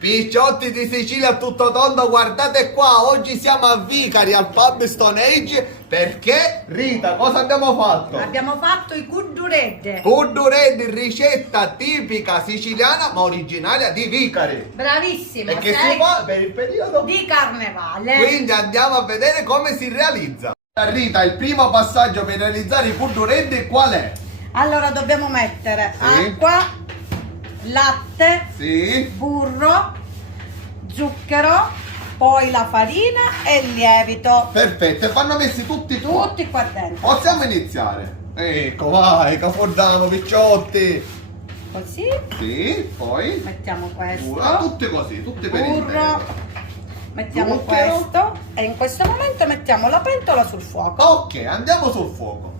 Picciotti di Sicilia a tutto tondo, guardate qua, oggi siamo a Vicari al pub Stone Age perché, Rita, cosa abbiamo fatto? Abbiamo fatto i cudduredde. Cuddureddi, ricetta tipica siciliana ma originaria di Vicari. Bravissimo, E che sei si fa per il periodo di carnevale. Quindi andiamo a vedere come si realizza. Rita, il primo passaggio per realizzare i cuddureddi qual è? Allora dobbiamo mettere Sì. acqua, latte, Sì. burro, zucchero, poi la farina e il lievito. Perfetto, e vanno messi tutti Tutti qua dentro. Possiamo iniziare? Ecco, vai, capodanno, picciotti. Così. Sì, poi Mettiamo questo. tutti così, tutti per Burro. intero. Mettiamo Zucchero. questo. E in questo momento mettiamo la pentola sul fuoco. Ok, andiamo sul fuoco.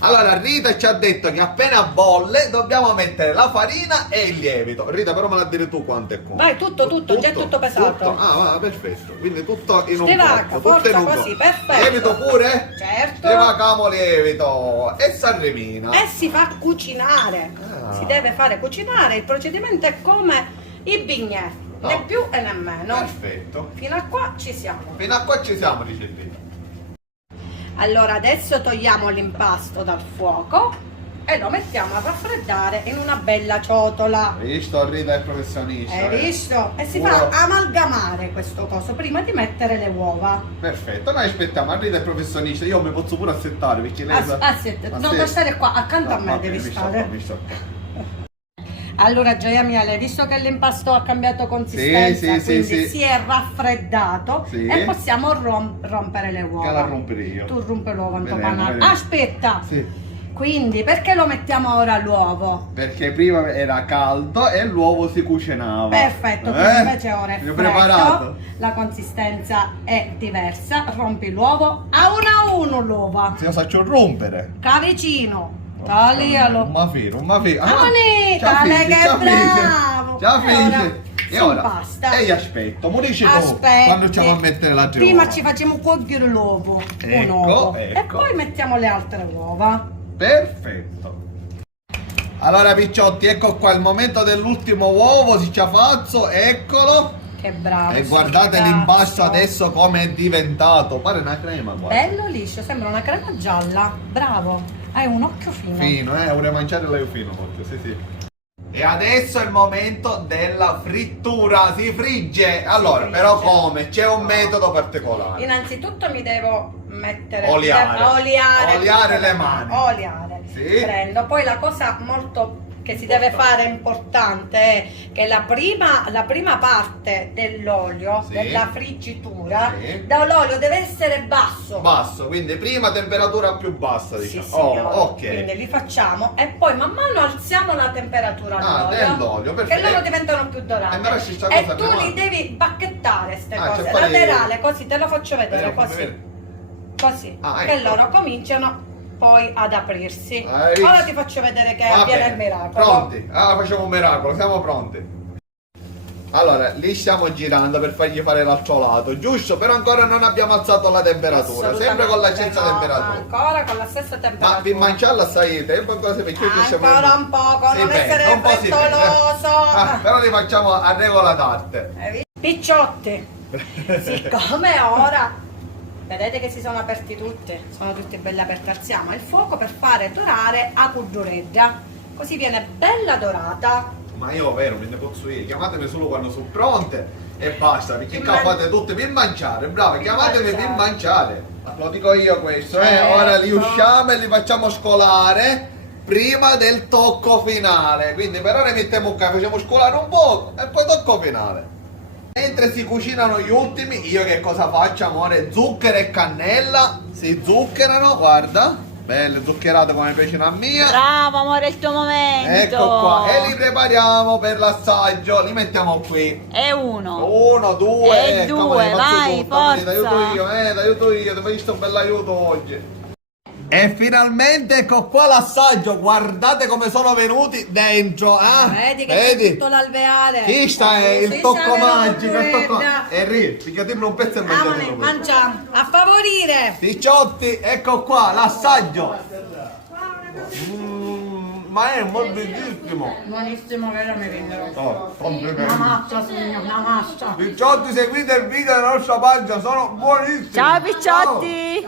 Allora, Rita ci ha detto che appena bolle dobbiamo mettere la farina e il lievito. Rita, però me la dire tu quanto è qua. Vai, tutto, già è tutto pesato. Tutto? Ah, va, perfetto. Quindi tutto in un Stivacca, blocco, tutto in forza un così, blocco. perfetto. Lievito pure? Certo. Stivacamo lievito e sarremina. E si fa cucinare. Ah. Si deve fare cucinare. Il procedimento è come i bignè, No. né più e né meno. Perfetto. Fino a qua ci siamo. Fino a qua ci siamo, dice Rita. Allora adesso togliamo l'impasto dal fuoco e lo mettiamo a raffreddare in una bella ciotola. Hai visto, Rita è professionista. Hai visto? E si Puro. fa amalgamare questo coso prima di mettere le uova. Perfetto, noi aspettiamo, Rita è professionista, io mi posso pure assettare perché lei sa... No, devi stare qua, accanto a me ok, devi mi sto stare. qua, mi sto qua. Allora Gioia mia, hai visto che l'impasto ha cambiato consistenza, Sì, quindi si è raffreddato Sì. e possiamo rompere le uova. Che la rompere io. Tu rompe l'uovo, Vedremo, Antopanaro. vedremo. Aspetta! Sì, Quindi, perché lo mettiamo ora l'uovo? perché prima era caldo e l'uovo si cucinava. Perfetto, quindi invece ora è Mi ho freddo, preparato. la consistenza è diversa, rompi l'uovo a uno l'uova, Se lo faccio rompere. cavicino, taglialo. Un mafiro, un mafiro. Amani, già tale fece, che già fece. bravo. Già E ora fece. E si ora? impasta. E io aspetto, mo dici tu, Aspetti. quando ci andiamo a mettere la Prima uova. ci facciamo cuocere l'uovo, un Ecco, uovo, e ecco. poi mettiamo le altre uova. Perfetto. Allora picciotti, ecco qua il momento dell'ultimo uovo, si ciafazzo, eccolo. Che bravo. E guardate sto l'impasto cazzo. adesso come è diventato, pare una crema qua. Bello liscio, sembra una crema gialla. Bravo, hai un occhio fino. Fino, vorrei mangiare l'olio fino, molto, sì sì. E adesso è il momento della frittura, si frigge. Allora, frigge. però come? C'è un metodo particolare. Innanzitutto mi devo mettere Oliare. Oliare le mani. Oliare. Sì. Prendo. Poi la cosa molto che si deve fare importante è che la prima parte dell'olio, Sì. della friggitura, Sì. dall'olio deve essere basso. Basso, quindi prima temperatura più bassa, Sì, diciamo. signore. Ok. Quindi li facciamo e poi man mano alziamo la temperatura dell'olio, che perfetto. loro diventano più dorate. E però sta E cosa tu prima- li devi bacchettare ste Ah, cose, c'è fare- laterale, così te lo faccio vedere, Fammi così. vedere. Così. Ah, Che ecco. loro cominciano poi ad aprirsi. Hai visto? Ora ti faccio vedere che Va avviene bene. il miracolo. Pronti? Allora facciamo un miracolo, siamo pronti. Allora, lì stiamo girando per fargli fare l'altro lato, giusto? Però ancora non abbiamo alzato la temperatura, sempre con la stessa no, temperatura. Ancora con la stessa temperatura. Ma per mangiarla assai tempo ancora se perché ci stiamo Ancora un poco, Si non vede, essere un po' si vede. frettoloso. Però li facciamo a regola d'arte. Hai visto? Picciotti, siccome ora vedete che si sono aperti tutti, sono tutti belli aperti, alziamo il fuoco per fare dorare a cudduredda, così viene bella dorata. Ma io vero, me ne posso io, chiamatemi solo quando sono pronte e basta, perché Per qua man- fate tutte per mangiare, bravo, Per chiamatemi per mangiare. mangiare. Lo dico io questo, Certo. ora li usciamo e li facciamo scolare prima del tocco finale. Quindi per ora mettiamo qua, facciamo scolare un po' e poi tocco finale. Mentre si cucinano gli ultimi, io che cosa faccio, amore? Zucchero e cannella, si zuccherano, guarda, belle zuccherate come piacciono a mia. Bravo amore, è il tuo momento. Ecco qua, e li prepariamo per l'assaggio, li mettiamo qui. E uno. Uno, due, E due, vai, forza. Ti aiuto io, ti ho visto un bell'aiuto oggi. E finalmente ecco qua l'assaggio, guardate come sono venuti dentro, Vedi che c'è tutto l'alveare. Chi sta è il Si tocco sa che magico, il tocco... cudduredda. Enrico, pigliatemi un pezzo e Amani, mangiatelo. mangia, a favorire. Picciotti, ecco qua l'assaggio. Ma è morbidissimo. Buonissimo che mi vengono. Oh, Una complimenti. massa, signor, una massa. Picciotti, seguite il video della nostra pagina, sono buonissimi. Ciao picciotti!